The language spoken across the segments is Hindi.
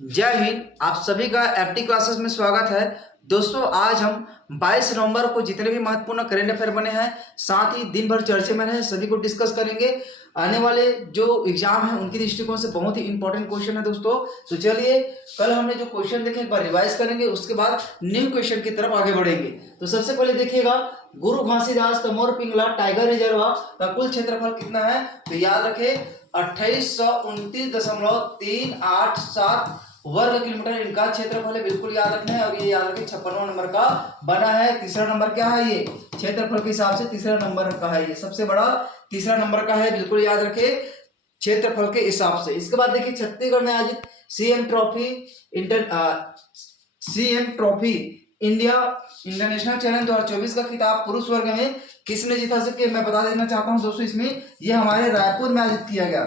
जय हिंद। आप सभी का एफडी क्लासेस में स्वागत है। दोस्तों, आज हम 22 नवंबर को जितने भी महत्वपूर्ण करेंट अफेयर बने हैं, साथ ही दिन भर चर्चे में रहे, सभी को डिस्कस करेंगे। आने वाले जो एग्जाम है उनके दृष्टिकोण से बहुत ही इंपॉर्टेंट क्वेश्चन है दोस्तों। तो चलिए, कल हमने जो क्वेश्चन देखे एक बार रिवाइज करेंगे, उसके बाद न्यू क्वेश्चन की तरफ आगे बढ़ेंगे। तो सबसे पहले देखिएगा, गुरु घासीदास तमोर पिंगला टाइगर रिजर्व का कुल क्षेत्रफल कितना है? तो याद रखें 2829.387 वर्ग किलोमीटर इनका क्षेत्रफल है, बिल्कुल याद रखना है। और ये याद रखें 56वां नंबर का बना है। तीसरा नंबर क्या है? ये क्षेत्रफल के हिसाब से तीसरा नंबर का है, ये सबसे बड़ा तीसरा नंबर का है, बिल्कुल याद रखें क्षेत्रफल के हिसाब से। इसके बाद देखिए, छत्तीसगढ़ में आयोजित CM trophy India international challenge 2024 का खिताब पुरुष वर्ग में किसने जीता? सके मैं बता देना चाहता हूं दोस्तों, इसमें ये हमारे रायपुर में आयोजित किया गया।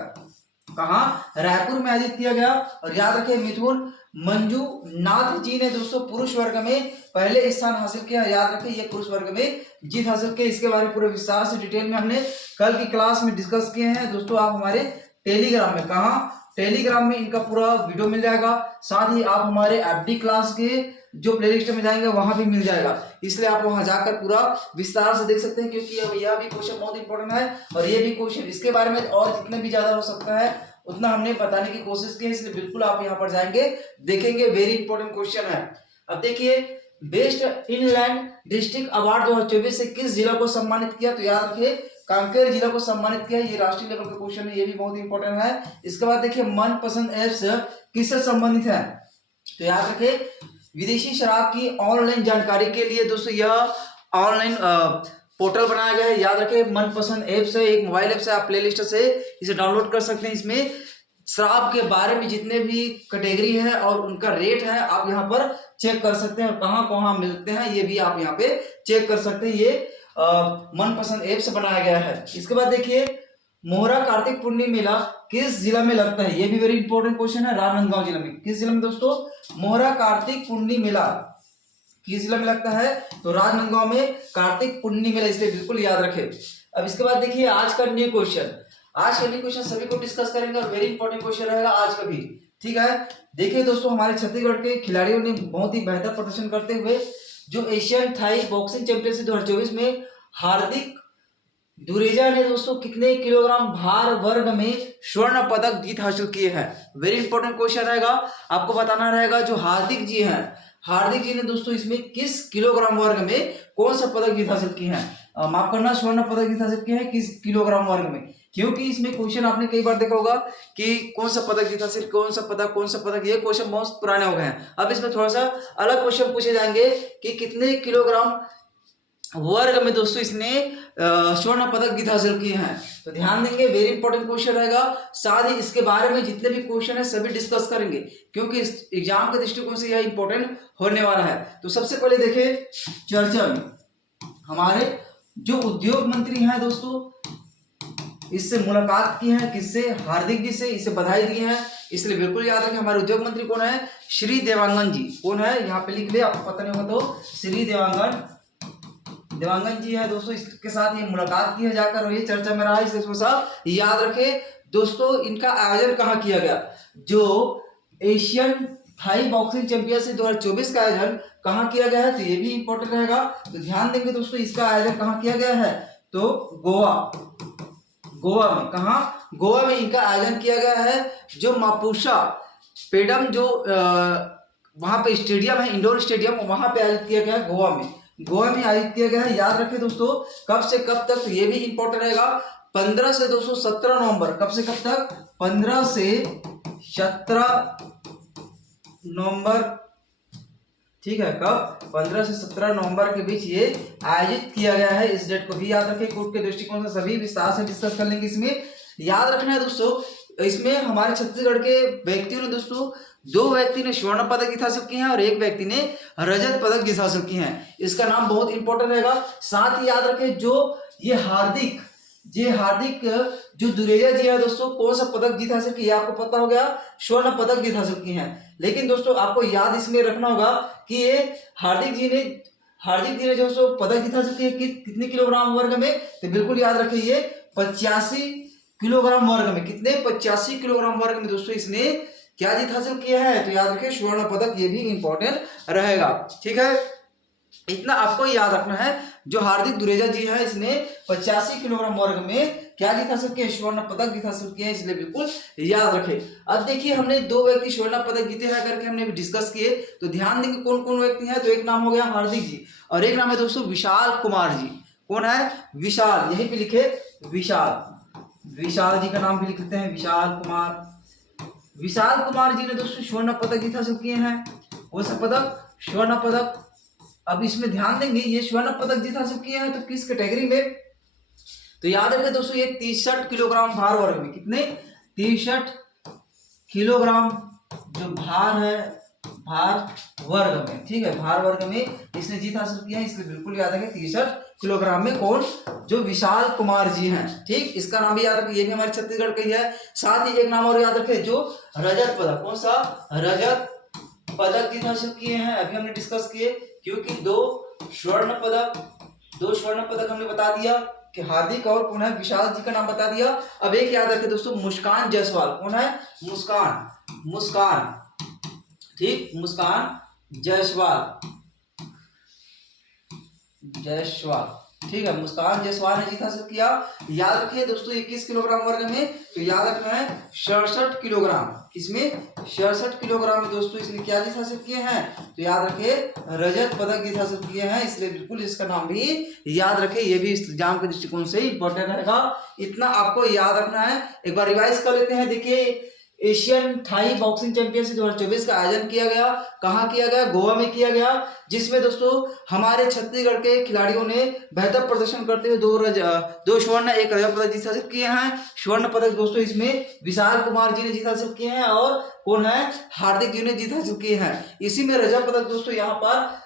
कहाँ? रायपुर में आयोजित किया गया। और याद रखें, मिथुन मंजूनाथ जी ने दोस्तों पुरुष वर्ग में पहले स्थान हासिल किया। याद रखें, ये पुरुष वर्ग में जीत हासिल की। इसके बारे में पूरे विस्तार से डिटेल में हमने कल की क्लास में डिस्कस किए हैं दोस्तों। आप हमारे टेलीग्राम में, कहाँ? टेलीग्राम में इनका पूरा वीडियो मिल जाएगा। साथ ही आप हमारे एफडी क्लास के जो प्लेलिस्ट में जाएंगे वहां भी मिल जाएगा, इसलिए आप वहां जाकर पूरा विस्तार से देख सकते हैं, क्योंकि अब यह भी क्वेश्चन बहुत इंपॉर्टेंट है। और ये भी क्वेश्चन इसके बारे में और जितने भी ज्यादा हो सकता है उतना हमने बताने की कोशिश की है, इसलिए बिल्कुल आप यहाँ पर जाएंगे, देखेंगे, वेरी इंपॉर्टेंट क्वेश्चन है। अब देखिए, बेस्ट इनलैंड डिस्ट्रिक्ट अवार्ड 2024 से किस जिला को सम्मानित किया? तो याद रखिए, कांकेर जिला को सम्मानित किया। ये राष्ट्रीय लेवल का क्वेश्चन है, ये भी बहुत इंपॉर्टेंट है। इसके बाद देखिए, मनपसंद एप्स किससे संबंधित है? तो याद रखिए, विदेशी शराब की ऑनलाइन जानकारी के लिए दोस्तों यह ऑनलाइन पोर्टल बनाया गया है। याद रखें, मनपसंद ऐप्स है, एक मोबाइल ऐप से, आप प्लेलिस्ट से इसे डाउनलोड कर सकते हैं। इसमें शराब के बारे में जितने भी कैटेगरी है और उनका रेट है, आप यहाँ पर चेक कर सकते हैं, और कहाँ कहाँ मिलते हैं ये भी आप यहाँ पे चेक कर सकते हैं। ये मनपसंद ऐप से बनाया गया है। इसके बाद देखिए, मोहरा कार्तिक पूर्णिमा मेला किस जिला में लगता है? ये भी वेरी इंपॉर्टेंट क्वेश्चन है। राजनांदगांव जिला में। किस जिला में दोस्तों? मोहरा कार्तिक पूर्णिमा मेला किस जिला में लगता है? तो राजनांदगांव में कार्तिक पूर्णिमा मेला, इसलिए बिल्कुल याद रखें। अब इसके बाद देखिए, आज का न्यू क्वेश्चन। आज का न्यू क्वेश्चन सभी को डिस्कस करेंगे और वेरी इंपॉर्टेंट क्वेश्चन रहेगा आज का भी, ठीक है। देखिए दोस्तों, हमारे छत्तीसगढ़ के खिलाड़ियों ने बहुत ही बेहतर प्रदर्शन करते हुए जो एशियन थाई बॉक्सिंग चैंपियनशिप 2024 में हार्दिक दुरेजा ने दोस्तों कितने किलोग्राम भार वर्ग में स्वर्ण पदक जीत हासिल किए हैं? वेरी इंपॉर्टेंट क्वेश्चन रहेगा, आपको बताना रहेगा। जो हार्दिक जी हैं, हार्दिक जी ने दोस्तों इसमें किस किलोग्राम वर्ग में कौन सा पदक जीत हासिल किए हैं? माफ करना, स्वर्ण पदक जीत हासिल किए हैं किस किलोग्राम वर्ग में? क्योंकि इसमें क्वेश्चन आपने कई बार देखा होगा कि कौन सा पदक जीत हासिल, कौन सा पदक, ये क्वेश्चन बहुत पुराने हो गए हैं। अब इसमें थोड़ा सा अलग क्वेश्चन पूछे जाएंगे कि कितने किलोग्राम वर्ग में दोस्तों इसने स्वर्ण पदक जीत हासिल किए हैं। तो ध्यान देंगे, वेरी इंपॉर्टेंट क्वेश्चन रहेगा। साथ ही इसके बारे में जितने भी क्वेश्चन है सभी डिस्कस करेंगे, क्योंकि इस एग्जाम के दृष्टिकोण से यह इंपॉर्टेंट होने वाला है। तो सबसे पहले देखिए, चर्चा में हमारे जो उद्योग मंत्री हैं दोस्तों, इससे मुलाकात की है। किससे? हार्दिक जी से, इसे बधाई दी है, इसलिए बिल्कुल याद रखें। हमारे उद्योग मंत्री कौन है? श्री देवांगन जी। कौन है? यहाँ पे लिख ले, आपको पता नहीं होगा तो श्री देवांगन जी है दोस्तों। इसके साथ ये मुलाकात की है जाकर, और ये चर्चा में रहा है, इसलिए सब याद रखें दोस्तों। इनका आयोजन कहाँ किया गया? जो एशियन थाई बॉक्सिंग चैंपियनशिप 2024 का आयोजन कहाँ किया गया है? तो ये भी इंपॉर्टेंट रहेगा, तो ध्यान देंगे दोस्तों। इसका आयोजन कहाँ किया गया है? तो गोवा में। कहाँ? गोवा में इनका आयोजन किया गया है। जो मापुसा पेडम जो वहां पे स्टेडियम है, इंडोर स्टेडियम, वहां पे आयोजित किया गया है। गोवा में आयोजित किया गया है। याद रखें दोस्तों, कब से कब तक? तो ये भी इंपॉर्टेंट रहेगा। 15 से दोस्तों 17 नवंबर। कब से कब तक? 15 से 17 नवंबर, ठीक है। कब? 15 से 17 नवंबर के बीच ये आयोजित किया गया है। इस डेट को भी याद रखें। कोर्ट के दृष्टिकोण से सभी विस्तार से डिस्कस कर लेंगे। इसमें याद रखना है दोस्तों, इसमें हमारे छत्तीसगढ़ के व्यक्तियों ने दोस्तों, 2 व्यक्ति ने स्वर्ण पदक जीत हासिल किए हैं और 1 व्यक्ति ने रजत पदक जीत हासिल किए हैं। इसका नाम बहुत इंपॉर्टेंट रहेगा। साथ ही याद रखें, जो ये हार्दिक जो दुरेजा जी है दोस्तों, कौन सा पदक जीत हासिल किया? आपको पता हो गया, स्वर्ण पदक जीत हासिल किए हैं। लेकिन दोस्तों आपको याद इसमें रखना होगा कि ये हार्दिक जी ने जो पदक जीत हासिल किए कितने किलोग्राम वर्ग में? तो बिल्कुल याद रखिए, ये 85 किलोग्राम वर्ग में। कितने? 85 किलोग्राम वर्ग में दोस्तों इसने क्या जीत हासिल किया है, तो याद रखिए स्वर्ण पदक, ये भी इंपॉर्टेंट रहेगा। ठीक है, इतना आपको याद रखना है। जो हार्दिक दुरेजा जी है, इसने 85 किलोग्राम वर्ग में क्या जीत हासिल किया, स्वर्ण पदक जीत हासिल किया है, इसलिए बिल्कुल याद रखें। अब देखिए हमने 2 व्यक्ति स्वर्ण पदक जीते हैं करके हमने डिस्कस किए, तो ध्यान देंगे कौन कौन व्यक्ति हैं। तो एक नाम हो गया हार्दिक जी और एक नाम है दोस्तों विशाल कुमार जी। कौन है, विशाल, यहीं पे लिखे विशाल, विशाल जी का नाम भी लिख लेते हैं, विशाल कुमार। विशाल कुमार जी ने दोस्तों स्वर्ण पदक जीत हासिल किए हैं, कौन सा पदक, स्वर्ण पदक। अब इसमें ध्यान देंगे ये स्वर्ण पदक जीत हासिल किए हैं तो किस कैटेगरी में, तो याद रखें दोस्तों ये 63 किलोग्राम भार वर्ग में, कितने, 63 किलोग्राम जो भार है, भार वर्ग में, ठीक है, भार वर्ग में इसने जीत हासिल किया है, इसलिए बिल्कुल याद रखें 63 किलोग्राम में कौन, जो विशाल कुमार जी हैं। ठीक, इसका नाम भी याद रखें, ये भी हमारे छत्तीसगढ़ का ही है। साथ ही एक नाम और याद रखें, जो रजत पदक, कौन सा, रजत पदक जीत हासिल किए हैं, अभी हमने डिस्कस किए, क्योंकि 2 स्वर्ण पदक हमने बता दिया कि हार्दिक और कौन है, विशाल जी का नाम बता दिया। अब एक याद रखें दोस्तों, मुस्कान जायसवाल, कौन है, मुस्कान, ठीक, मुस्कान जायसवाल, ठीक है, मुस्कान जायसवाल ने जीत हासिल किया। याद रखिए दोस्तों 21 किलोग्राम वर्ग में, तो याद रखना है 67 किलोग्राम, इसमें 67 किलोग्राम में दोस्तों इसने क्या जीत हासिल किए हैं, तो याद रखिए रजत पदक जीत हासिल किए हैं, इसलिए बिल्कुल इसका नाम भी याद रखें, ये भी एग्जाम के दृष्टिकोण से इंपॉर्टेंट रहेगा। इतना आपको याद रखना है। एक बार रिवाइज कर लेते हैं। देखिए एशियन थाई बॉक्सिंग चैंपियनशिप 2024 का आयोजन किया गया, कहाँ किया गया, गोवा में किया गया, जिसमें दोस्तों हमारे छत्तीसगढ़ के खिलाड़ियों ने बेहतर प्रदर्शन करते हुए 2 स्वर्ण 1 रजत पदक जीत हासिल किए हैं। स्वर्ण पदक दोस्तों इसमें विशाल कुमार जी ने जीत हासिल किए हैं और कौन है, हार्दिक जी ने जीत हासिल किए हैं। इसी में रजत पदक दोस्तों यहाँ पर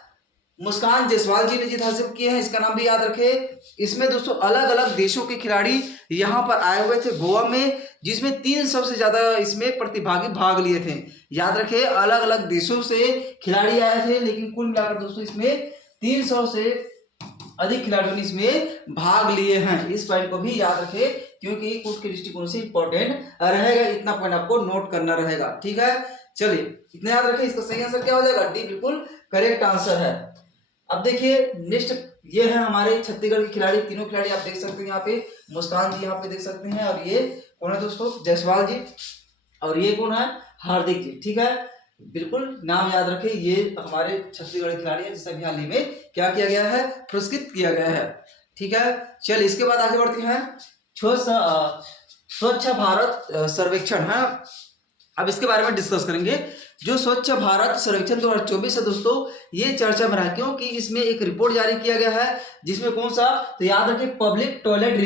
मुस्कान जायसवाल जी ने जीत हासिल किए हैं, इसका नाम भी याद रखें। इसमें दोस्तों अलग अलग देशों के खिलाड़ी यहाँ पर आए हुए थे गोवा में, जिसमें 300 से ज्यादा इसमें प्रतिभागी भाग लिए थे। याद रखें अलग अलग देशों से खिलाड़ी आए थे, लेकिन कुल मिलाकर दोस्तों इसमें 300 से अधिक खिलाड़ियों ने इसमें भाग लिए हैं। इस पॉइंट को भी याद रखें, क्योंकि कुछ के दृष्टिकोण से इंपॉर्टेंट रहेगा, इतना पॉइंट आपको नोट करना रहेगा। ठीक है, चलिए इतना याद रखें। इसका सही आंसर क्या हो जाएगा, डी बिल्कुल करेक्ट आंसर है। अब देखिए नेक्स्ट, ये है हमारे छत्तीसगढ़ के खिलाड़ी, तीनों खिलाड़ी आप देख सकते हैं यहाँ पे, मुस्कान जी यहाँ पे देख सकते हैं, और ये कौन है दोस्तों, जायसवाल जी, और ये कौन है, हार्दिक जी। ठीक है, बिल्कुल नाम याद रखें, ये हमारे छत्तीसगढ़ के खिलाड़ी है जिसे अभी हाल ही में क्या किया गया है, पुरस्कृत किया गया है। ठीक है, चल इसके बाद आगे बढ़ते हैं। स्वच्छ भारत सर्वेक्षण है, अब इसके बारे में डिस्कस करेंगे। जो स्वच्छ भारत सर्वेक्षण 2024 है दोस्तों, ये चर्चा में रहा, क्योंकि इसमें एक रिपोर्ट जारी किया गया है, जिसमें कौन सा, तो याद रखें पब्लिक टॉयलेट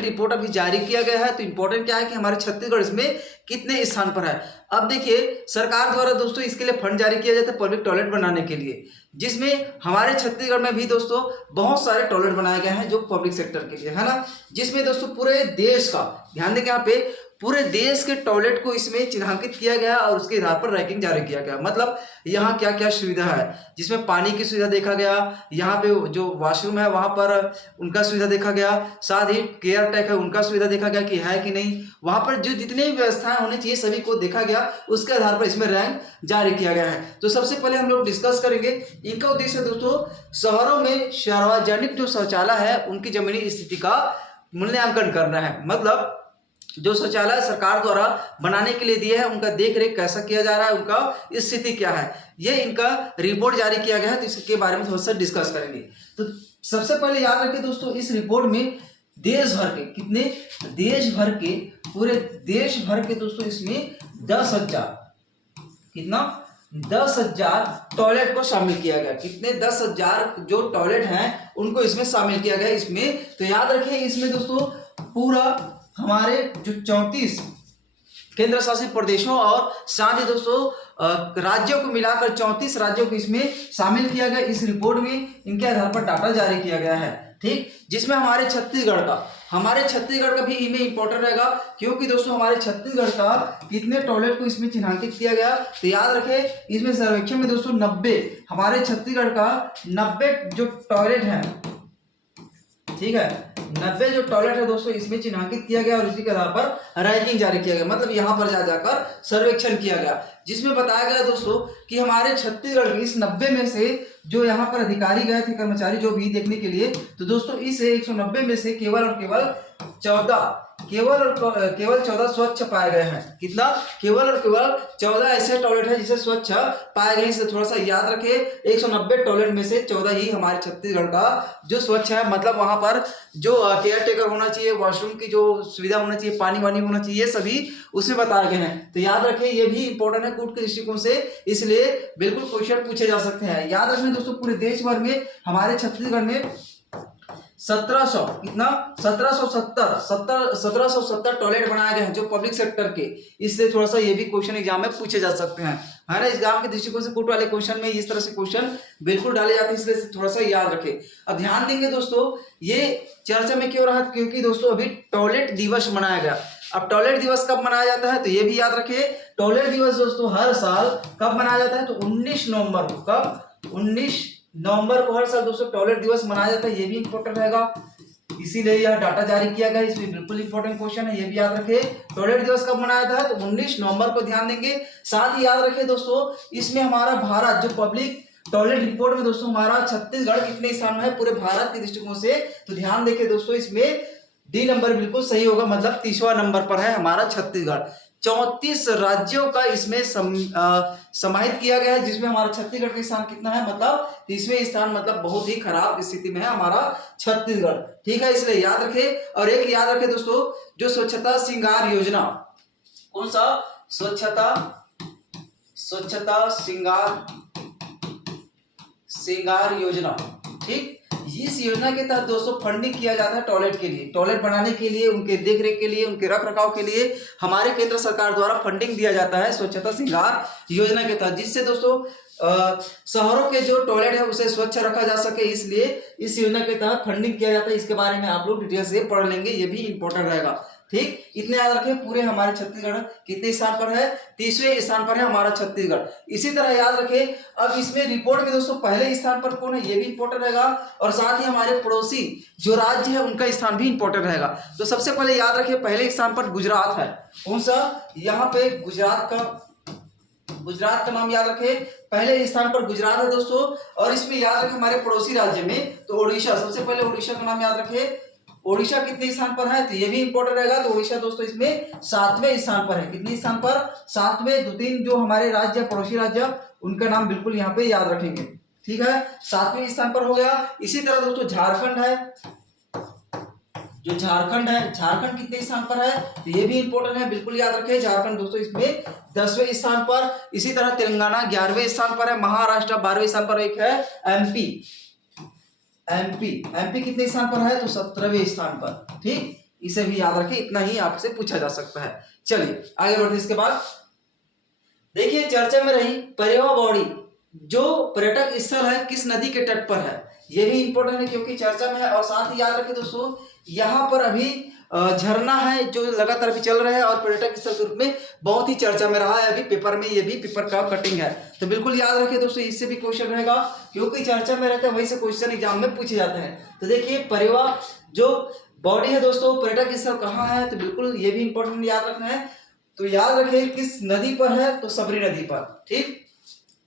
रिपोर्ट अभी जारी किया गया है। तो इंपॉर्टेंट क्या है कि हमारे छत्तीसगढ़ इसमें कितने स्थान पर है। अब देखिए सरकार द्वारा दोस्तों इसके लिए फंड जारी किया जाता है पब्लिक टॉयलेट बनाने के लिए, जिसमें हमारे छत्तीसगढ़ में भी दोस्तों बहुत सारे टॉयलेट बनाए गए हैं जो पब्लिक सेक्टर के लिए है ना, जिसमें दोस्तों पूरे देश का, ध्यान दें यहाँ पे, पूरे देश के टॉयलेट को इसमें चिन्हांकित किया गया और उसके आधार पर रैंकिंग जारी किया गया। मतलब यहाँ क्या क्या सुविधा है, जिसमें पानी की सुविधा देखा गया, यहाँ पे जो वॉशरूम है वहाँ पर उनका सुविधा देखा गया, साथ ही केयर टेक है उनका सुविधा देखा गया कि है कि नहीं, वहाँ पर जो जितने भी व्यवस्थाएं होनी चाहिए सभी को देखा गया, उसके आधार पर इसमें रैंक जारी किया गया है। तो सबसे पहले हम लोग डिस्कस करेंगे, इनका उद्देश्य दोस्तों शहरों में सार्वजनिक जो शौचालय है उनकी जमीनी स्थिति का मूल्यांकन करना है। मतलब जो शौचालय सरकार द्वारा बनाने के लिए दिए हैं उनका देख रेख कैसा किया जा रहा है, उनका स्थिति क्या है, ये इनका रिपोर्ट जारी किया गया है। तो इसके बारे में थोड़ा सा डिस्कस करेंगे। तो सबसे पहले याद रखें दोस्तों, इस रिपोर्ट में देश भर के कितने, देश भर के, पूरे देश भर के दोस्तों इसमें 10,000 कितना, 10,000 टॉयलेट को शामिल किया गया। कितने, 10,000 जो टॉयलेट हैं उनको इसमें शामिल किया गया इसमें। तो याद रखें इसमें दोस्तों पूरा हमारे जो 34 केंद्र शासित प्रदेशों और साथ ही दोस्तों राज्यों को मिलाकर 34 राज्यों को इसमें शामिल किया गया। इस रिपोर्ट में इनके आधार पर डाटा जारी किया गया है। ठीक, जिसमें हमारे छत्तीसगढ़ का भी इमेज इंपॉर्टेंट रहेगा, क्योंकि दोस्तों हमारे छत्तीसगढ़ का कितने टॉयलेट को इसमें चिन्हांकित किया गया। तो याद रखें इसमें सर्वेक्षण में दोस्तों 90, हमारे छत्तीसगढ़ का 90 जो टॉयलेट है, ठीक है, 90 जो टॉयलेट है दोस्तों इसमें चिन्हांकित किया गया और उसी के आधार पर रैंकिंग जारी किया गया, मतलब यहाँ पर जा जाकर सर्वेक्षण किया गया, जिसमें बताया गया दोस्तों कि हमारे छत्तीसगढ़ में इस 90 में से जो यहाँ पर अधिकारी गए थे, कर्मचारी जो भी देखने के लिए, तो दोस्तों इस 190 में से केवल और केवल 14 स्वच्छ पाए गए हैं। कितना? केवल और केवल 14 ऐसे टॉयलेट है जिसे स्वच्छ पाए गए हैं। इसे थोड़ा सा याद रखें, 190 टॉयलेट में से 14 ही हमारे छत्तीसगढ़ का जो स्वच्छ है, मतलब वहां पर जो केयर टेकर होना चाहिए, वॉशरूम की जो सुविधा होना चाहिए, पानी वानी होना चाहिए, ये सभी उसमें बताए गए हैं। तो याद रखें, ये भी इंपॉर्टेंट है कूट के दृष्टिकोण से, इसलिए बिल्कुल क्वेश्चन पूछे जा सकते हैं। याद रखें दोस्तों, पूरे देश भर में हमारे छत्तीसगढ़ में 1770 टॉयलेट बनाए गए हैं जो पब्लिक सेक्टर के, इसलिए थोड़ा सा ये भी क्वेश्चन एग्जाम में पूछे जा सकते हैं, है ना। एग्जाम के दृष्टिकोण से कूट वाले क्वेश्चन में इस तरह से क्वेश्चन बिल्कुल डाले जाते हैं, इसलिए थोड़ा सा याद रखें। अब ध्यान देंगे दोस्तों, ये चर्चा में क्यों रहा, क्योंकि दोस्तों अभी टॉयलेट दिवस मनाया गया। अब टॉयलेट दिवस कब मनाया जाता है, तो ये भी याद रखें, टॉयलेट दिवस दोस्तों हर साल कब मनाया जाता है, तो 19 नवंबर को। कब? 19 नवंबर को हर साल दोस्तों टॉयलेट दिवस मनाया जाता है, ये भी इंपॉर्टेंट रहेगा, इसीलिए यह डाटा जारी किया गया। इसमें बिल्कुल इंपॉर्टेंट क्वेश्चन है, ये भी याद रखें। टॉयलेट दिवस कब मनाया जाता है, तो 19 नवंबर को ध्यान देंगे। साथ ही याद रखें दोस्तों, इसमें हमारा भारत जो पब्लिक टॉयलेट रिपोर्ट में दोस्तों हमारा छत्तीसगढ़ कितने स्थान में है पूरे भारत के दृष्टिकोण से, तो ध्यान देखें दोस्तों, इसमें डी नंबर बिल्कुल सही होगा, मतलब 30वां नंबर पर है हमारा छत्तीसगढ़। 34 राज्यों का इसमें समाहित किया गया है, जिसमें हमारा छत्तीसगढ़ का स्थान कितना है, मतलब 30वें स्थान, मतलब बहुत ही खराब स्थिति में है हमारा छत्तीसगढ़। ठीक है, इसलिए याद रखें। और एक याद रखें दोस्तों, जो स्वच्छता श्रृंगार योजना, कौन सा? स्वच्छता श्रृंगार योजना, ठीक। इस योजना के तहत दोस्तों फंडिंग किया जाता है टॉयलेट के लिए, टॉयलेट बनाने के लिए, उनके देखरेख के लिए, उनके रख रखाव के लिए हमारे केंद्र सरकार द्वारा फंडिंग दिया जाता है स्वच्छता श्रृंगार योजना के तहत, जिससे दोस्तों शहरों के जो टॉयलेट है उसे स्वच्छ रखा जा सके, इसलिए इस योजना के तहत फंडिंग किया जाता है। इसके बारे में आप लोग डिटेल से पढ़ लेंगे, ये भी इंपॉर्टेंट रहेगा, ठीक। इतने याद रखें। पूरे हमारे छत्तीसगढ़ कितने स्थान पर है? 30वें स्थान पर है हमारा छत्तीसगढ़। इसी तरह याद रखें, अब इसमें रिपोर्ट में दोस्तों पहले स्थान पर कौन है, ये भी इंपॉर्टेंट रहेगा, और साथ ही हमारे पड़ोसी जो राज्य है उनका स्थान भी इंपॉर्टेंट रहेगा। तो सबसे पहले याद रखें, पहले स्थान पर गुजरात है। कौन सा? यहाँ पे गुजरात का नाम याद रखें, पहले स्थान पर गुजरात है दोस्तों। और इसमें याद रखें हमारे पड़ोसी राज्य में, तो ओडिशा, सबसे पहले ओडिशा का नाम याद रखें। ओडिशा कितने स्थान पर है, तो ये भी इंपॉर्टेंट रहेगा। तो ओडिशा दोस्तों इसमें 7वें स्थान पर है। कितने स्थान पर? 7वें। 2-3 जो हमारे राज्य, पड़ोसी राज्य, उनका नाम बिल्कुल यहाँ पे याद रखेंगे, ठीक है। 7वें स्थान पर हो गया। इसी तरह दोस्तों झारखंड है, जो झारखंड है, झारखंड कितने स्थान पर है, तो ये भी इंपॉर्टेंट है, बिल्कुल याद रखें। झारखंड दोस्तों इसमें 10वें स्थान पर। इसी तरह तेलंगाना 11वें स्थान पर है। महाराष्ट्र 12वें स्थान पर। एक है एमपी कितने स्थान पर है, तो 17वें स्थान पर, ठीक। इसे भी याद रखें, इतना ही आपसे पूछा जा सकता है। चलिए आगे बढ़ते। इसके बाद देखिए, चर्चा में रही परेवा बॉडी जो पर्यटक स्थल है किस नदी के तट पर है, ये भी इंपॉर्टेंट है क्योंकि चर्चा में है। और साथ ही याद रखें दोस्तों, यहाँ पर अभी झरना है जो लगातार अभी चल रहा है और पर्यटक स्थल के रूप में बहुत ही चर्चा में रहा है। अभी पेपर में ये भी पेपर का कटिंग है, तो बिल्कुल याद रखें दोस्तों, इससे भी क्वेश्चन रहेगा क्योंकि चर्चा में रहता है, वही से क्वेश्चन एग्जाम में पूछे जाते हैं। तो देखिए, परेवा जो बॉडी है दोस्तों, पर्यटक स्थल कहाँ है, तो बिल्कुल ये भी इंपॉर्टेंट याद रखना है। तो याद रखें किस नदी पर है, तो सबरी नदी पर, ठीक।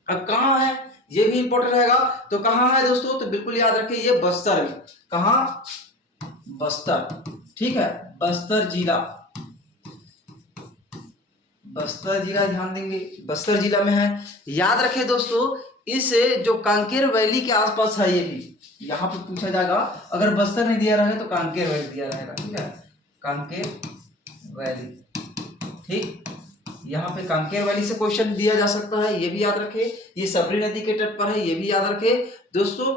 अब कहाँ है, ये भी इंपॉर्टेंट रहेगा। तो कहाँ है दोस्तों, तो बिल्कुल याद रखें, ये बस्तर में। कहाँ? बस्तर, ठीक है, बस्तर जिला ध्यान देंगे, बस्तर जिला में है। याद रखें दोस्तों, इस जो कांकेर वैली के आसपास है, ये भी यहाँ पे पूछा जाएगा। अगर बस्तर नहीं दिया रहेगा तो कांकेर वैली दिया रहेगा, ठीक है, कांकेर वैली, ठीक। यहाँ पे कांकेर वैली से क्वेश्चन दिया जा सकता है, ये भी याद रखें। ये सबरी नदी के तट पर है, ये भी याद रखें दोस्तों।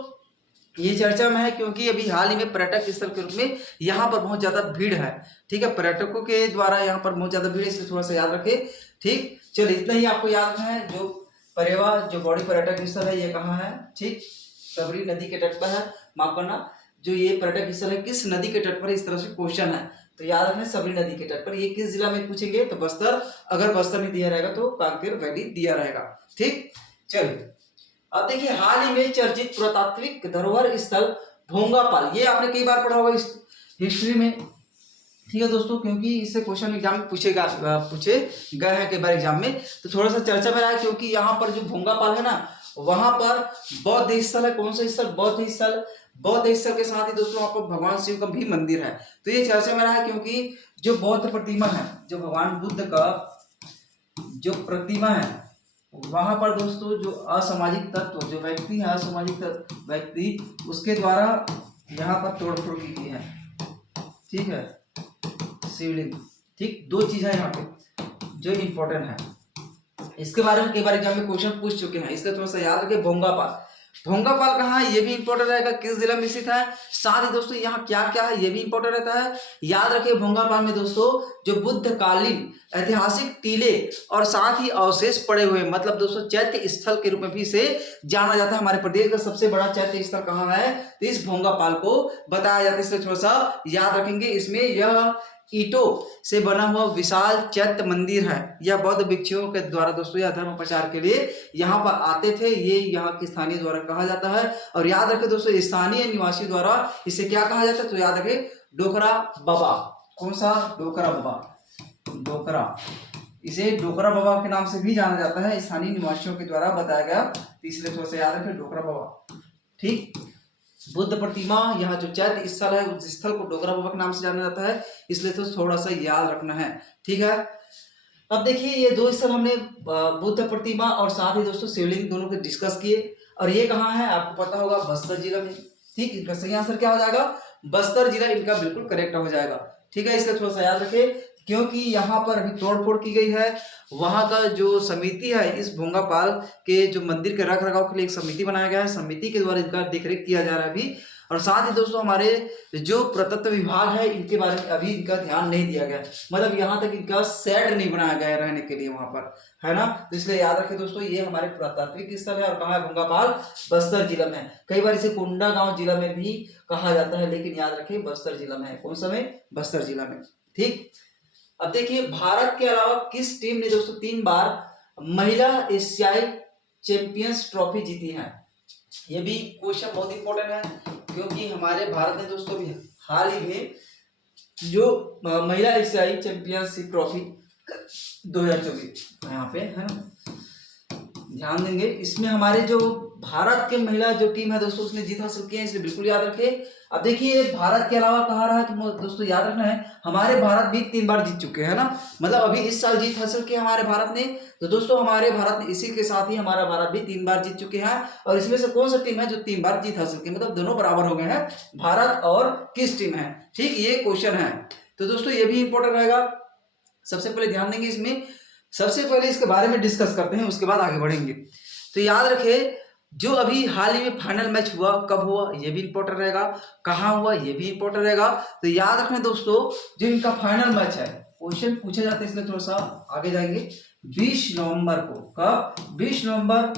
ये चर्चा में है क्योंकि अभी हाल ही में पर्यटक स्थल के रूप में यहाँ पर बहुत ज्यादा भीड़ है, ठीक है, पर्यटकों के द्वारा यहाँ पर बहुत ज्यादा भीड़ है, इसलिए थोड़ा सा याद रखें, ठीक। चलिए इतना ही आपको याद रखना है। जो परेवा जो बॉडी पर्यटक स्थल है, ये कहाँ है, ठीक, सबरी नदी के तट पर है। माफ करना, जो ये पर्यटक स्थल है किस नदी के तट पर, इस तरह से क्वेश्चन है, तो याद रखना सबरी नदी के तट पर। ये किस जिला में पूछेंगे, तो बस्तर। अगर बस्तर नहीं दिया रहेगा तो कांकेर वैली दिया रहेगा, ठीक। चलिए अब देखिए, हाल ही में चर्चित पुरातात्विक धरोहर स्थल भोंगापाल, ये आपने कई बार पढ़ा होगा, हिस्ट्री में। ठीक है दोस्तों, क्योंकि इससे क्वेश्चन एग्जाम में पूछे गए हैं कई बार एग्जाम में, तो थोड़ा सा चर्चा में रहा है। क्योंकि यहाँ पर जो भोंगापाल है ना, वहां पर बौद्ध स्थल है। कौन सा स्थल? बौद्ध स्थल। बौद्ध स्थल के साथ ही दोस्तों वहां पर भगवान शिव का भी मंदिर है। तो ये चर्चा में रहा है, क्योंकि जो बौद्ध प्रतिमा है, जो भगवान बुद्ध का जो प्रतिमा है, वहां पर दोस्तों जो असामाजिक तत्व, जो व्यक्ति है असामाजिक व्यक्ति, उसके द्वारा यहाँ पर तोड़फोड़ की गई है। ठीक है, शिवलिंग। ठीक, दो चीज है यहाँ पे जो इम्पोर्टेंट है। इसके बारे में कई बार एग्जाम में क्वेश्चन पूछ चुके हैं, इसका थोड़ा सा याद रखिए। भोंगापाल, भोंगापाल कहाँ है ये भी इंपॉर्टेंट रहेगा, किस जिला में स्थित है, साथ ही दोस्तों यहाँ क्या क्या है ये भी इंपॉर्टेंट रहता है। याद रखिए भोंगापाल में दोस्तों जो बुद्धकालीन ऐतिहासिक टीले और साथ ही अवशेष पड़े हुए, मतलब दोस्तों चैत्य स्थल के रूप में भी इसे जाना जाता है। हमारे प्रदेश का सबसे बड़ा चैत्य स्थल कहाँ है, तो इस भोंगापाल को बताया जाता है। इसलिए थोड़ा सा याद रखेंगे। इसमें यह ईंटों से बना हुआ विशाल चैत्य मंदिर है। यह बौद्ध भिक्षुओं के द्वारा दोस्तों यह धर्म प्रचार के लिए यहाँ पर आते थे, ये यहाँ के स्थानीय द्वारा कहा जाता है। और याद रखें दोस्तों स्थानीय निवासी द्वारा इसे क्या कहा जाता है, तो याद रखें डोकरा बाबा। कौन सा? डोकरा बाबा। डोकरा, इसे डोकरा बाबा के नाम से भी जाना जाता है, स्थानीय निवासियों के द्वारा बताया गया, तो इसलिए थोड़ा सा याद रखें डोकरा बाबा। ठीक, बुद्ध प्रतिमा, यहाँ जो चैत्य स्थल है उस स्थल को डोकरा बाबा के नाम से जाना जाता है, इसलिए तो थोड़ा सा याद रखना है। ठीक है, अब देखिए ये दो स्थल हमने बुद्ध प्रतिमा और साथ ही दोस्तों शिवलिंग दोनों को डिस्कस किए। और ये कहाँ है आपको पता होगा, बस्तर जिला में। ठीक, इनका सही आंसर क्या हो जाएगा, बस्तर जिला इनका बिल्कुल करेक्ट हो जाएगा। ठीक है, इसलिए थोड़ा सा याद रखें, क्योंकि यहाँ पर अभी तोड़फोड़ की गई है। वहां का जो समिति है, इस भोंगापाल के जो मंदिर के रख रखाव के लिए एक समिति बनाया गया है, समिति के द्वारा इनका देखरेख किया जा रहा है अभी। और साथ ही दोस्तों हमारे जो पुरातत्व विभाग है इनके बारे में अभी इनका ध्यान नहीं दिया गया, मतलब यहाँ तक इनका शेड नहीं बनाया गया है रहने के लिए वहां पर, है ना। तो इसलिए याद रखें दोस्तों ये हमारे पुरातात्विक स्थल है। और कहाँ है भोंगापाल? बस्तर जिला में। कई बार इसे कोंडागांव जिला में भी कहा जाता है, लेकिन याद रखें बस्तर जिला में है। कौन सा में? बस्तर जिला में। ठीक, अब देखिए भारत के अलावा किस टीम ने दोस्तों 3 बार महिला एशियाई चैंपियंस ट्रॉफी जीती है? ये भी क्वेश्चन बहुत इंपॉर्टेंट है, क्योंकि हमारे भारत ने दोस्तों भी हाल ही में जो महिला एशियाई चैंपियनशिप ट्रॉफी 2024 यहाँ पे है ना, ध्यान देंगे। इसमें हमारे जो भारत के महिला जो टीम है दोस्तों उसने जीत हासिल की है, इसलिए बिल्कुल याद रखें। अब देखिए भारत के अलावा कहा रहा है, तो दोस्तों याद रखना है हमारे भारत भी 3 बार जीत चुके हैं ना, मतलब अभी इस साल जीत हासिल की हमारे भारत ने। तो दोस्तों हमारे भारत ने इसी के साथ ही हमारा भारत भी 3 बार जीत चुके हैं। और इसमें से कौन सा टीम है जो 3 बार जीत हासिल की, मतलब दोनों बराबर हो गए हैं, भारत और किस टीम है? ठीक, ये क्वेश्चन है। तो दोस्तों ये भी इंपॉर्टेंट रहेगा, सबसे पहले ध्यान देंगे इसमें। सबसे पहले इसके बारे में डिस्कस करते हैं, उसके बाद आगे बढ़ेंगे। तो याद रखें जो अभी हाल ही में फाइनल मैच हुआ, कब हुआ ये भी इंपॉर्टेंट रहेगा, कहाँ हुआ ये भी इंपॉर्टेंट रहेगा। तो याद रखना दोस्तों जो इनका फाइनल मैच है, क्वेश्चन पूछे जाते हैं इसलिए थोड़ा सा आगे जाएंगे। 20 नवंबर को, कब? 20 नवंबर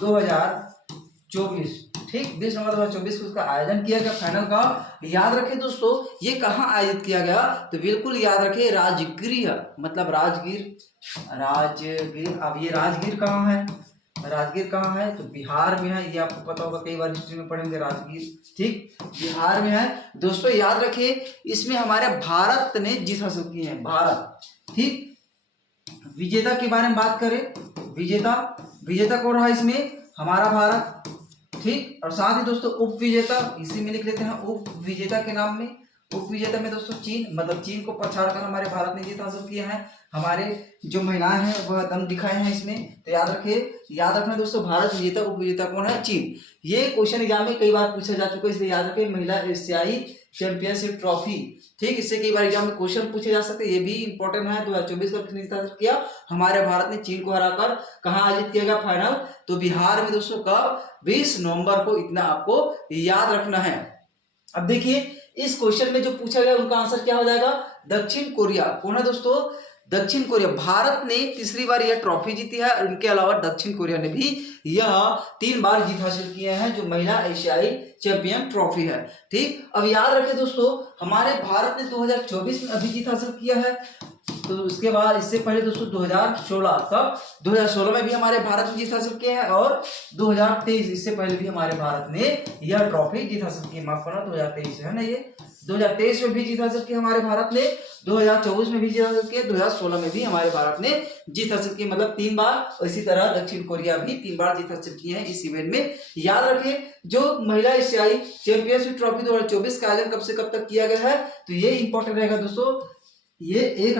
2024। ठीक, 20 नवंबर 2024 को उसका आयोजन किया गया फाइनल का। याद रखें दोस्तों ये कहाँ आयोजित किया गया, तो बिल्कुल याद रखें राजगीर, मतलब राजगीर। अब ये राजगीर कहाँ है? राजगीर कहाँ है? तो बिहार में है, ये आपको पता होगा, कई बार हिस्ट्री में पढ़ेंगे राजगीर। ठीक, बिहार में है दोस्तों। याद रखिए इसमें हमारे भारत ने जीत हासिल की है, भारत। ठीक, विजेता के बारे में बात करें, विजेता कौन रहा इसमें? हमारा भारत। ठीक, और साथ ही दोस्तों उप विजेता इसी में लिख लेते हैं, उप विजेता के नाम में। उप विजेता में दोस्तों चीन, मतलब चीन को पछाड़कर हमारे भारत ने जीत हासिल किया है। हमारे जो महिलाएं हैं वह दम दिखाए हैं इसमें। तो याद रखना दोस्तों भारत विजेता, उप विजेता कौन है? चीन। ये क्वेश्चन एग्जाम में कई बार पूछा जा चुका है, इसलिए याद रखें महिला एशियाई चैंपियनशिप ट्रॉफी। ठीक, इससे कई बार एग्जाम में क्वेश्चन पूछे जा सकते हैं, ये भी इंपॉर्टेंट है। 2024 का जीत हासिल किया हमारे भारत ने चीन को हराकर। कहाँ आयोजित किया गया फाइनल? तो बिहार में दोस्तों कब? 20 नवंबर को, इतना आपको याद रखना है। अब देखिए इस क्वेश्चन में जो पूछा गया उनका आंसर क्या हो जाएगा? दक्षिण कोरिया। कौन है दोस्तों? दक्षिण कोरिया। भारत ने तीसरी बार यह ट्रॉफी जीती है, और इनके अलावा दक्षिण कोरिया ने भी यह 3 बार जीत हासिल किए हैं, जो महिला एशियाई चैंपियन ट्रॉफी है। ठीक, अब याद रखें दोस्तों हमारे भारत ने 2024 में अभी जीत हासिल किया है। तो उसके बाद इससे पहले दोस्तों 2016, कब? 2016 में भी हमारे भारत ने जीत हासिल किए हैं, और 2023 इससे पहले भी हमारे भारत ने यह ट्रॉफी जीत हासिल की। माफ करना 2023 है ना ये, 2023 में भी जीत हासिल की हमारे भारत ने, 2024 में भी जीत हासिल की, 2016 में भी हमारे भारत ने जीत हासिल की, मतलब 3 बार। इसी तरह दक्षिण कोरिया भी 3 बार जीत हासिल की है इस इवेंट में। याद रखें, जो महिला एशियाई चैंपियनशिप ट्रॉफी 2024 का आयोजन कब से कब तक किया गया है, तो ये इंपॉर्टेंट रहेगा दोस्तों। ये 1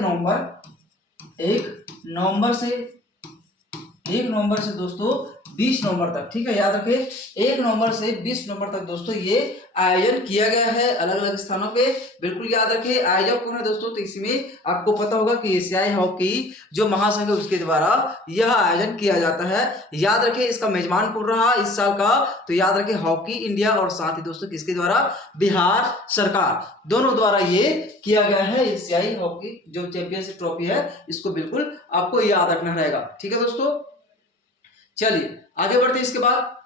नवंबर से दोस्तों 20 नवंबर तक, ठीक है, याद रखें 1 नवंबर से 20 नवंबर तक दोस्तों ये आयोजन किया गया है अलग अलग स्थानों पे। बिल्कुल याद रखें, आयोजक कौन है दोस्तों, तो इसमें आपको पता होगा कि एशियाई हॉकी जो महासंघ है उसके द्वारा यह आयोजन किया जाता है। याद रखें, इसका मेजबान कौन रहा इस साल का, तो याद रखें हॉकी इंडिया, और साथ ही दोस्तों किसके द्वारा, बिहार सरकार, दोनों द्वारा ये किया गया है। एशियाई हॉकी जो चैंपियनशिप ट्रॉफी है इसको बिल्कुल आपको याद रखना रहेगा, ठीक है दोस्तों। चलिए आगे बढ़ते हैं। इसके बाद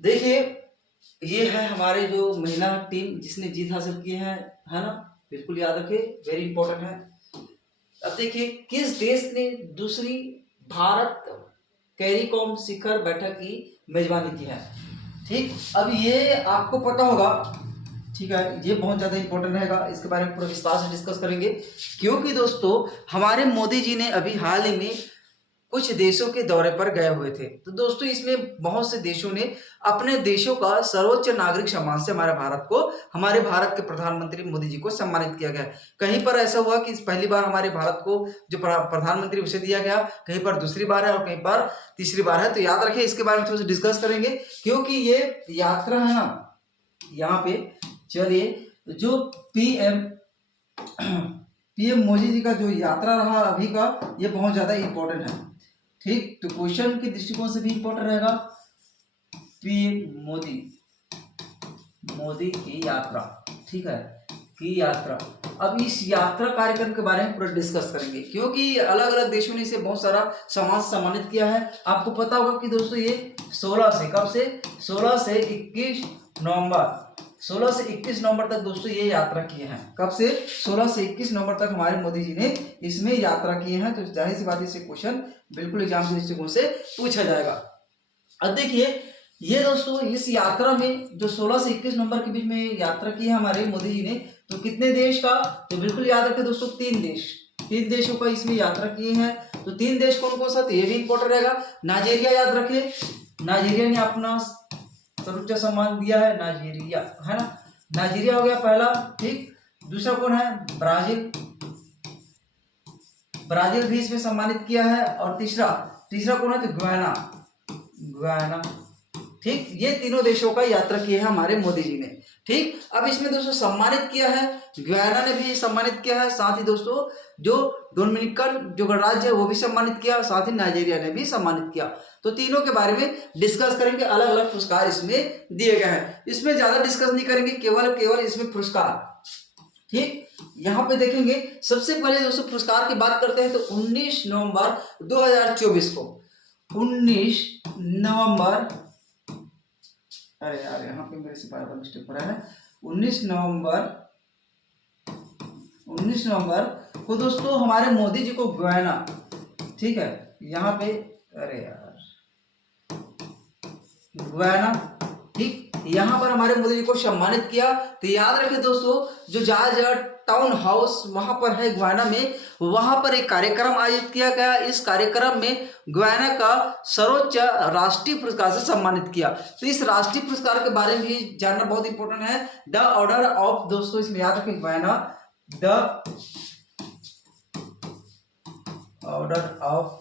देखिए, ये है हमारे जो महिला टीम जिसने जीत हासिल की है ना, बिल्कुल याद रखें, वेरी इंपॉर्टेंट है। अब देखिए, किस देश ने दूसरी भारत कैरिकॉम शिखर बैठक की मेजबानी की है, ठीक। अब ये आपको पता होगा, ठीक है, ये बहुत ज्यादा इंपॉर्टेंट रहेगा, इसके बारे में पूरा विस्तार से डिस्कस करेंगे, क्योंकि दोस्तों हमारे मोदी जी ने अभी हाल ही में कुछ देशों के दौरे पर गए हुए थे। तो दोस्तों इसमें बहुत से देशों ने अपने देशों का सर्वोच्च नागरिक सम्मान से हमारे भारत के प्रधानमंत्री मोदी जी को सम्मानित किया गया। कहीं पर ऐसा हुआ कि पहली बार हमारे भारत को जो प्रधानमंत्री उसे दिया गया, कहीं पर दूसरी बार है और कहीं पर तीसरी बार है। तो याद रखें, इसके बारे में थोड़ा सा डिस्कस करेंगे, क्योंकि ये यात्रा है ना, यहाँ पे चलिए, जो पीएम मोदी जी का जो यात्रा रहा अभी का, ये बहुत ज्यादा इंपॉर्टेंट है, ठीक। तो क्वेश्चन के दृष्टिकोण से भी इंपॉर्टेंट रहेगा, पीएम मोदी की यात्रा, ठीक है, की यात्रा। अब इस यात्रा कार्यक्रम के बारे में पूरा डिस्कस करेंगे, क्योंकि अलग अलग देशों ने इसे बहुत सारा सम्मानित किया है। आपको पता होगा कि दोस्तों ये 16 से कब से 16 से 21 नवंबर 16 से 21 नवंबर तक दोस्तों ये यात्रा किए हैं। कब से 16 से 21 नवंबर तक हमारे मोदी जी ने इसमें यात्रा किए हैं। तो जाहिर सी बात है, इसे क्वेश्चन बिल्कुल एग्जाम के दृष्टिकोण से पूछा जाएगा। अब देखिए, ये दोस्तों इस यात्रा में जो 16 से 21 नवंबर के बीच में यात्रा की है हमारे मोदी जी ने, तो कितने देश का, तो बिल्कुल याद रखें दोस्तों 3 देशों का इसमें यात्रा किए हैं। तो 3 देश कौन कौन सा, तो ये भी इंपॉर्टेंट रहेगा। नाइजीरिया, याद रखें, नाइजीरिया ने अपना सर्वोच्च सम्मान दिया है, नाइजीरिया है ना, नाइजीरिया हो गया पहला, ठीक। दूसरा कौन है, ब्राजील भी इसमें सम्मानित किया है, और तीसरा कौन है, तो गुयाना, ठीक। ये तीनों देशों का यात्रा किया है हमारे मोदी जी ने, ठीक। अब इसमें दोस्तों सम्मानित किया है, गुयाना ने भी सम्मानित किया है, साथ ही दोस्तों जो डोमिनिकन जो गणराज्य है वो भी सम्मानित किया, साथ ही नाइजीरिया ने भी सम्मानित किया। तो तीनों के बारे में डिस्कस करेंगे, अलग अलग पुरस्कार इसमें दिए गए हैं। इसमें ज्यादा डिस्कस नहीं करेंगे, केवल इसमें पुरस्कार, ठीक। यहाँ पे देखेंगे, सबसे पहले दोस्तों पुरस्कार की बात करते हैं, तो 19 नवंबर 2024 को 19 नवंबर, अरे यार यहाँ पे मेरे से बार मिस्टेक हो रहा है, 19 नवंबर को दोस्तों हमारे मोदी जी को गुयाना, ठीक है, यहाँ पे, अरे यार गुयाना, ठीक, यहाँ पर हमारे मोदी जी को सम्मानित किया। तो याद रखें दोस्तों, जो जॉर्ज टाउन हाउस वहां पर है गुयाना में, वहां पर एक कार्यक्रम आयोजित किया गया। इस कार्यक्रम में गुयाना का सर्वोच्च राष्ट्रीय पुरस्कार से सम्मानित किया। तो इस राष्ट्रीय पुरस्कार के बारे में भी जानना बहुत इंपॉर्टेंट है। द ऑर्डर ऑफ, दोस्तों इसमें याद रखें गुयाना, द ऑर्डर ऑफ,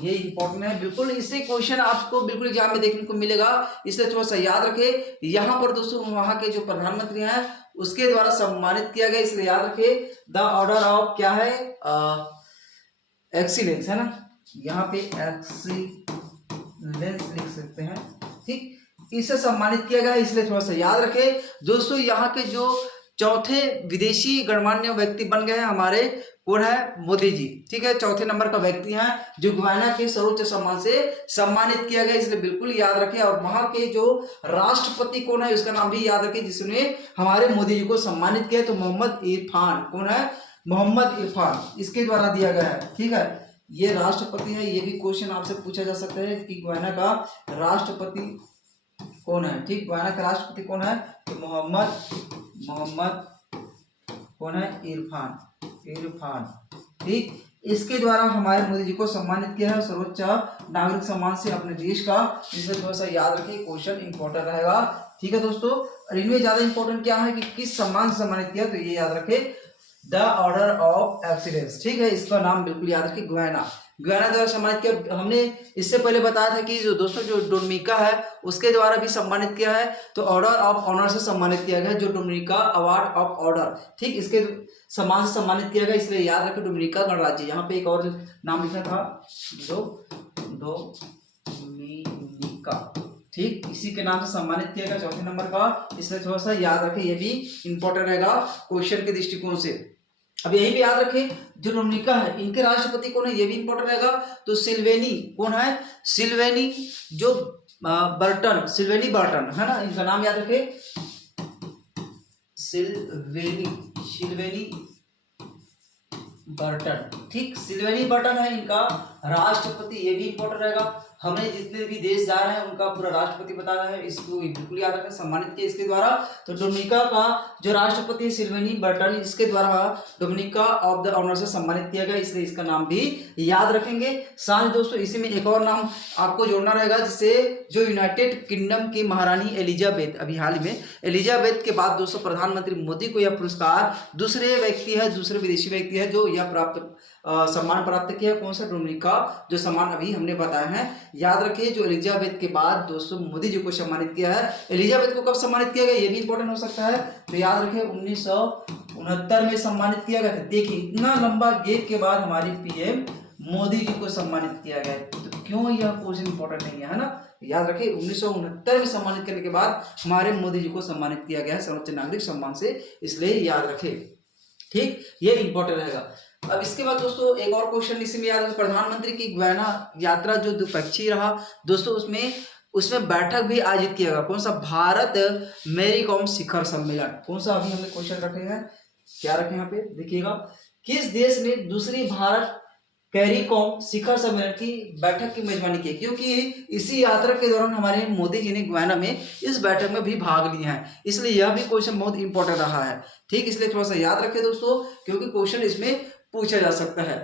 ये इंपॉर्टेंट है बिल्कुल, इससे क्वेश्चन आपको बिल्कुल एग्जाम में देखने को मिलेगा, इसलिए थोड़ा सा याद रखें। यहाँ पर दोस्तों वहां के जो प्रधानमंत्री हैं उसके द्वारा सम्मानित किया गया, इसलिए याद रखें द ऑर्डर ऑफ क्या है, एक्सीलेंस है ना, यहाँ पे एक्सीलेंस लिख सकते हैं, ठीक, इसे सम्मानित किया गया, इसलिए थोड़ा सा याद रखें। दोस्तों यहाँ के जो चौथे विदेशी गणमान्य व्यक्ति बन गए हैं हमारे, कौन है, मोदी जी, ठीक है, चौथे नंबर का व्यक्ति हैं जो गुयाना के सर्वोच्च सम्मान से सम्मानित किया गया, इसलिए बिल्कुल याद रखें। और वहां के जो राष्ट्रपति कौन है उसका नाम भी याद रखें जिसने हमारे मोदी जी को सम्मानित किया, तो मोहम्मद इरफान, कौन है, मोहम्मद इरफान, इसके द्वारा दिया गया है, ठीक है, ये राष्ट्रपति है। ये भी क्वेश्चन आपसे पूछा जा सकता है कि गुयाना का राष्ट्रपति कौन है, ठीक, गुयाना का राष्ट्रपति कौन है, तो मोहम्मद मोहम्मद कौन है, इरफान। ठीक, इसके द्वारा हमारे मोदी जी को सम्मानित किया है सर्वोच्च नागरिक सम्मान से अपने देश का। इसे थोड़ा सा याद रखिए, क्वेश्चन इंपॉर्टेंट रहेगा। ठीक है दोस्तों, और इनमें ज्यादा इंपॉर्टेंट क्या है कि किस सम्मान से सम्मानित किया, तो ये याद रखे, द ऑर्डर ऑफ एक्सीलेंस। ठीक है, इसका नाम बिल्कुल याद रखिए, गुयाना द्वारा सम्मानित किया। हमने इससे पहले बताया था कि जो दोस्तों जो डोमिनिका है उसके द्वारा भी सम्मानित किया है, तो ऑर्डर ऑफ ऑनर से सम्मानित किया गया जो डोमिनिका अवार्ड ऑफ ऑर्डर। ठीक, इसके सम्मान से सम्मानित किया गया, इसलिए याद रखें डोमिनिका गणराज्य। यहाँ पे एक और नाम लिखा था, डोमिनिका। ठीक, इसी के नाम से सम्मानित किया गया, चौथे नंबर का, इसलिए थोड़ा सा याद रखें, ये भी इंपॉर्टेंट रहेगा क्वेश्चन के दृष्टिकोण से। अब यही भी याद रखें, जो डोमिनिका है इनके राष्ट्रपति कौन है, ये भी इंपॉर्टेंट रहेगा। तो सिल्वेनी कौन है, सिल्वेनी जो सिल्वेनी बर्टन है ना, इनका नाम याद रखें, सिल्वेनी बर्टन। ठीक, सिल्वेनी बर्टन है इनका राष्ट्रपति, ये भी इंपॉर्टेंट रहेगा। हमने जितने भी देश जा रहे हैं उनका पूरा राष्ट्रपति बता रहे हैं, इसको बिल्कुल याद रखें, सम्मानित किया इसके द्वारा। तो डोमिनिका का जो राष्ट्रपति सिल्वेनी बर्टन, इसके द्वारा डोमिनिका ऑफ द ऑनर से सम्मानित किया गया, इसलिए इसका नाम भी याद रखेंगे। साथ ही दोस्तों इसी में एक और नाम आपको जोड़ना रहेगा, जिससे जो यूनाइटेड किंगडम की महारानी एलिजाबेथ, अभी हाल में एलिजाबेथ के बाद दोस्तों प्रधानमंत्री मोदी को यह पुरस्कार दूसरे विदेशी व्यक्ति है जो यह सम्मान प्राप्त किया। कौन सा, डोमिनिका, जो सम्मान अभी हमने बताया है। याद रखिए, जो एलिजाबेथ के बाद दोस्तों मोदी जी को सम्मानित किया है। एलिजाबेथ को कब सम्मानित किया गया, ये भी इंपॉर्टेंट हो सकता है, तो याद रखिए 1969 में सम्मानित किया गया था। देखिए, इतना लंबा गेप के बाद हमारी पीएम मोदी जी को सम्मानित किया गया, तो क्यों यह क्वेश्चन इंपॉर्टेंट नहीं है ना। याद रखिए, 1969 में सम्मानित करने के बाद हमारे मोदी जी को सम्मानित किया गया है सर्वोच्च नागरिक सम्मान से, इसलिए याद रखें। ठीक, ये इंपॉर्टेंट रहेगा। अब इसके बाद दोस्तों एक और क्वेश्चन इसी में याद है, प्रधानमंत्री की गुयाना यात्रा जो द्विपक्षीय रहा दोस्तों, उसमें बैठक भी आयोजित किया गया। कौन सा, भारत मैरीकॉम शिखर सम्मेलन। कौन सा, अभी हमने क्वेश्चन रखे हैं, क्या रखे यहाँ पे देखिएगा, किस देश ने दूसरी भारत कैरीकॉम शिखर सम्मेलन की बैठक की मेजबानी की, क्योंकि इसी यात्रा के दौरान हमारे मोदी जी ने गुयाना में इस बैठक में भी भाग लिया है, इसलिए यह भी क्वेश्चन बहुत इंपॉर्टेंट रहा है। ठीक, इसलिए थोड़ा सा याद रखें दोस्तों, क्योंकि क्वेश्चन इसमें पूछा जा सकता है।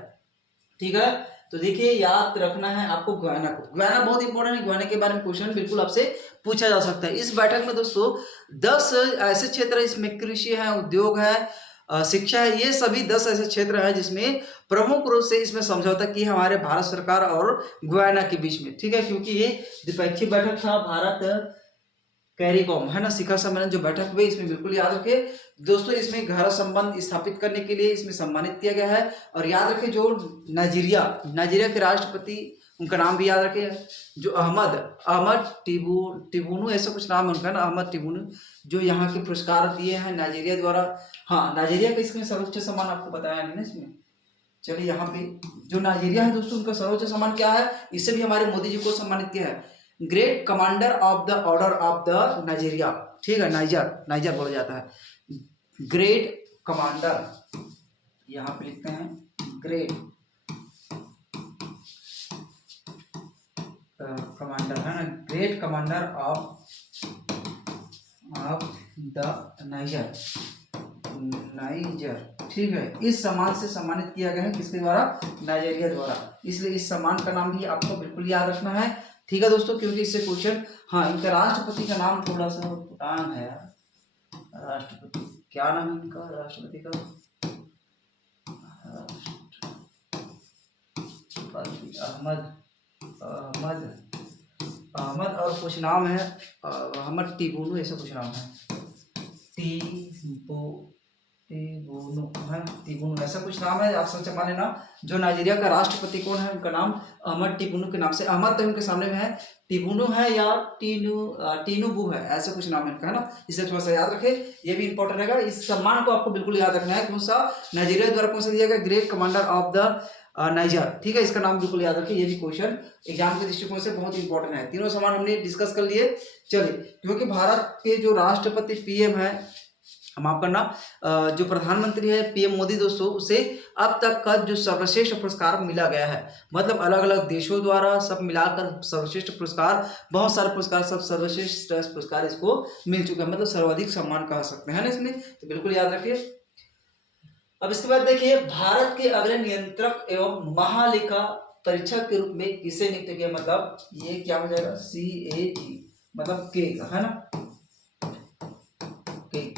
ठीक है, तो देखिए याद रखना है आपको गुयाना को, गुयाना बहुत इंपॉर्टेंट है, गुयाना के बारे में क्वेश्चन बिल्कुल आपसे पूछा जा सकता है। इस बैठक में दोस्तों 10 ऐसे क्षेत्र, इसमें कृषि है, उद्योग है, शिक्षा है, ये सभी 10 ऐसे क्षेत्र हैं जिसमें प्रमुख रूप से इसमें समझौता किया हमारे भारत सरकार और गुयाना के बीच में। ठीक है, क्योंकि ये द्विपक्षीय बैठक था, भारत कैरीकॉम है ना शिखर सम्मेलन जो बैठक हुई, इसमें बिल्कुल याद रखें दोस्तों, इसमें गहरा संबंध स्थापित करने के लिए इसमें सम्मानित किया गया है। और याद रखें, जो नाइजीरिया के राष्ट्रपति, उनका नाम भी याद रखें, जो अहमद टिबूनू ऐसा कुछ नाम है उनका ना, अहमद टिबूनू, जो यहाँ के पुरस्कार दिए हैं नाइजीरिया द्वारा। हाँ, नाइजीरिया का इसमें सर्वोच्च सम्मान आपको बताया नहीं ना इसमें। चलिए, यहाँ पे जो नाइजीरिया है दोस्तों, उनका सर्वोच्च सम्मान क्या है, इससे भी हमारे मोदी जी को सम्मानित किया है, great commander of the order of the Nigeria. ठीक है, नाइजर बोला जाता है, ग्रेट कमांडर, यहाँ पे लिखते हैं ग्रेट कमांडर है ना, great commander of the niger. ठीक है, इस सम्मान से सम्मानित किया गया है, किसके द्वारा, नाइजीरिया द्वारा, इसलिए इस सम्मान का नाम भी आपको बिल्कुल याद रखना है। ठीक है दोस्तों, क्योंकि इससे क्वेश्चन, हाँ, इनका राष्ट्रपति का नाम थोड़ा सा पुराना है यार, राष्ट्रपति क्या नाम है इनका, राष्ट्रपति का अहमद और कुछ नाम है, अहमद टिबूनू ऐसा कुछ नाम है, टिबूनू ऐसा कुछ नाम है, आप सोच मान लेना। जो नाइजीरिया का राष्ट्रपति कौन है, उनका नाम अहमद टिबूनू के नाम से, अहमद तो उनके सामने में है, टिबूनू है या टीनूबू है, ऐसा कुछ नाम है इनका, है ना, इसे थोड़ा सा याद रखें, ये भी इंपॉर्टेंट रहेगा। इस सम्मान को आपको बिल्कुल याद रखना है, कौन सा, नाइजीरिया द्वारा कौन सा दिया गया, great commander of the niger. ठीक है, इसका नाम बिल्कुल याद रखें, ये भी क्वेश्चन एग्जाम के दृष्टिकोण से बहुत इंपॉर्टेंट है। तीनों सम्मान हमने डिस्कस कर लिए। चलिए, क्योंकि भारत के जो राष्ट्रपति पीएम है माफ करना, जो प्रधानमंत्री है पीएम मोदी दोस्तों, उसे अब तक का जो सर्वश्रेष्ठ पुरस्कार मिला गया है। मतलब अलग अलग देशों द्वारा सब मिलाकर सर्वश्रेष्ठ पुरस्कार, बहुत सारे पुरस्कार, सब सर्वश्रेष्ठ पुरस्कार इसको मिल चुका है। मतलब सर्वाधिक सम्मान कह सकते हैं ना इसमें, तो बिल्कुल याद रखिए। अब इसके बाद देखिए, भारत के अगले नियंत्रक एवं महालेखा परीक्षक के रूप में किसे नियुक्त किया। मतलब ये क्या हो जाएगा, CAG, मतलब के का है ना।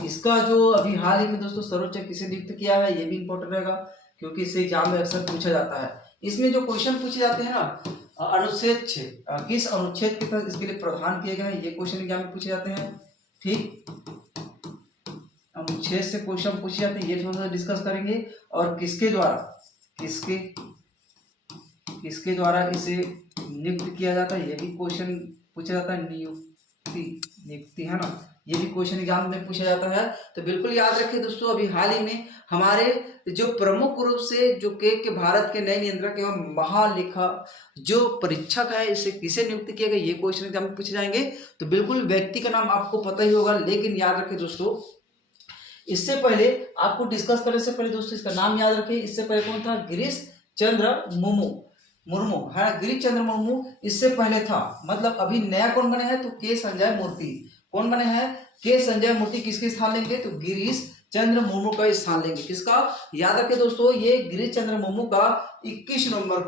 इसका जो अभी हाल ही में दोस्तों सर्वोच्च किसे नियुक्त किया है, ये भी इंपॉर्टेंट रहेगा, क्योंकि इससे एग्जाम में अक्सर पूछा जाता है। इसमें जो क्वेश्चन पूछे जाते हैं ना, अनुच्छेद 6 किस अनुच्छेद के तहत इसके लिए प्रावधान किए गए हैं, ये क्वेश्चन एग्जाम में पूछे जाते हैं। ठीक, अनुच्छेद से क्वेश्चन पूछे जाते हैं, ये थोड़ा सा डिस्कस करेंगे। और किसके द्वारा इसे नियुक्त किया जाता है, ये भी क्वेश्चन पूछा जाता है। नियुक्ति है ना, ये भी क्वेश्चन एग्जाम में पूछा जाता है। तो बिल्कुल याद रखिए दोस्तों, अभी हाल ही में हमारे जो प्रमुख रूप से जो के भारत के नए नियंत्रक एवं महालेखा जो परीक्षक है, इसे किसे नियुक्त किया गया, ये क्वेश्चन एग्जाम में पूछे जाएंगे। तो बिल्कुल व्यक्ति का नाम आपको पता ही होगा, लेकिन याद रखिए दोस्तों, इससे पहले आपको डिस्कस करने से पहले दोस्तों इसका नाम याद रखिए। इससे पहले कौन था, गिरीश चंद्र मुर्मू है, गिरीश चंद्र मुर्मू इससे पहले था। मतलब अभी नया कौन बने हैं, तो के संजय मूर्ति। कौन बने हैं, के संजय मूर्ति किसके स्थान लेंगे, तो गिरीश चंद्र मुर्मू का स्थान लेंगे। किसका, याद रखें दोस्तों, ये गिरीश चंद्र मुर्मू का 21 नवंबर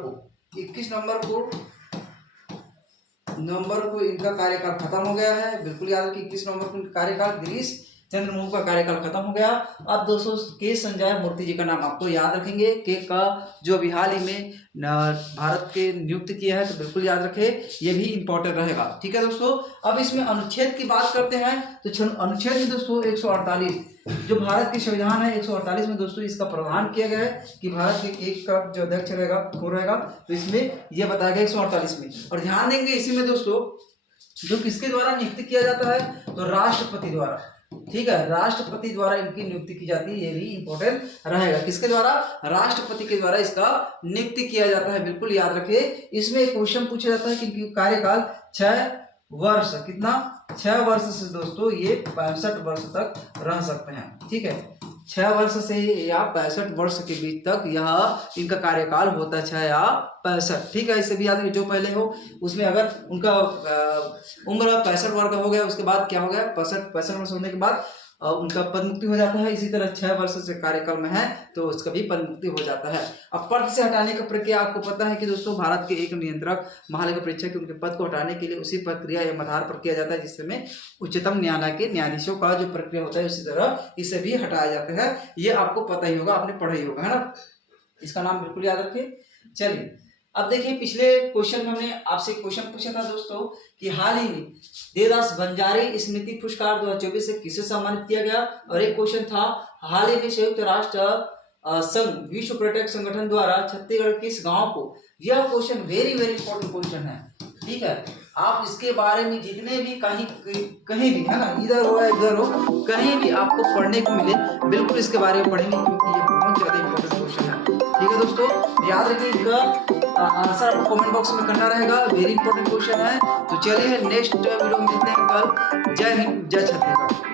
को इनका कार्यकाल खत्म हो गया है। बिल्कुल याद रखिए, 21 नवंबर को इनका कार्यकाल, गिरीश चंद्र मुर्मू का कार्यकाल खत्म हो गया। अब दोस्तों के संजय मूर्ति जी का नाम आपको याद रखेंगे, के का जो अभी हाल ही में भारत के नियुक्त किया है, तो बिल्कुल याद रखें, ये भी इंपॉर्टेंट रहेगा। ठीक है दोस्तों, अब इसमें अनुच्छेद की बात करते हैं। तो अनुच्छेद में दोस्तों 148 जो भारत के संविधान है, 148 में दोस्तों इसका प्रावधान किया गया है कि भारत के एक का जो अध्यक्ष रहेगा वो रहेगा। तो इसमें यह बताया गया 148 में। और ध्यान देंगे इसी में दोस्तों, जो किसके द्वारा नियुक्त किया जाता है, तो राष्ट्रपति द्वारा। ठीक है, राष्ट्रपति द्वारा इनकी नियुक्ति की जाती है, ये भी इंपॉर्टेंट रहेगा। किसके द्वारा, राष्ट्रपति के द्वारा इसका नियुक्ति किया जाता है। बिल्कुल याद रखिए, इसमें एक क्वेश्चन पूछा जाता है कि इनकी कार्यकाल 6 वर्ष, कितना, 6 वर्ष से दोस्तों ये 65 वर्ष तक रह सकते हैं। ठीक है, 6 वर्ष से या 65 वर्ष के बीच तक यह इनका कार्यकाल होता है, 6 या 65। ठीक है, इसे भी याद रखिए, जो पहले हो उसमें अगर उनका उम्र 65 वर्ष का हो गया, उसके बाद क्या हो गया, 65 वर्ष होने के बाद उनका पद मुक्ति हो जाता है। इसी तरह 6 वर्ष से कार्यकाल में है तो उसका भी पद मुक्ति हो जाता है। अब पद से हटाने का प्रक्रिया आपको पता है कि दोस्तों, भारत के एक नियंत्रक महालेखा परीक्षक उनके पद को हटाने के लिए उसी प्रक्रिया या आधार पर किया जाता है जिसमें उच्चतम न्यायालय के न्यायाधीशों का जो प्रक्रिया होता है, उसी तरह इसे भी हटाया जाता है। ये आपको पता ही होगा, आपने पढ़ा ही होगा, है ना। इसका नाम बिल्कुल याद रखिए। चलिए अब देखिए, पिछले क्वेश्चन में हमने आपसे क्वेश्चन पूछा था दोस्तों कि हाल ही में देवदास बंजारी स्मृति पुरस्कार 2024 से किसे सम्मानित किया गया। और एक क्वेश्चन था, हाल ही में संयुक्त राष्ट्र संघ विश्व पर्यटक संगठन द्वारा छत्तीसगढ़ किस गांव को, यह question very very important question है। ठीक है, आप इसके बारे में जितने भी कहीं भी है ना, इधर हो या इधर हो, कहीं भी आपको पढ़ने को मिले, बिल्कुल इसके बारे में पढ़ेंगे, क्योंकि ये बहुत ज्यादा इंपॉर्टेंट क्वेश्चन है। ठीक है दोस्तों, याद रखिए, इनका आंसर कमेंट बॉक्स में करना रहेगा, वेरी इंपॉर्टेंट क्वेश्चन है। तो चलिए नेक्स्ट वीडियो में मिलते हैं कल। जय हिंद, जय छत्तीसगढ़।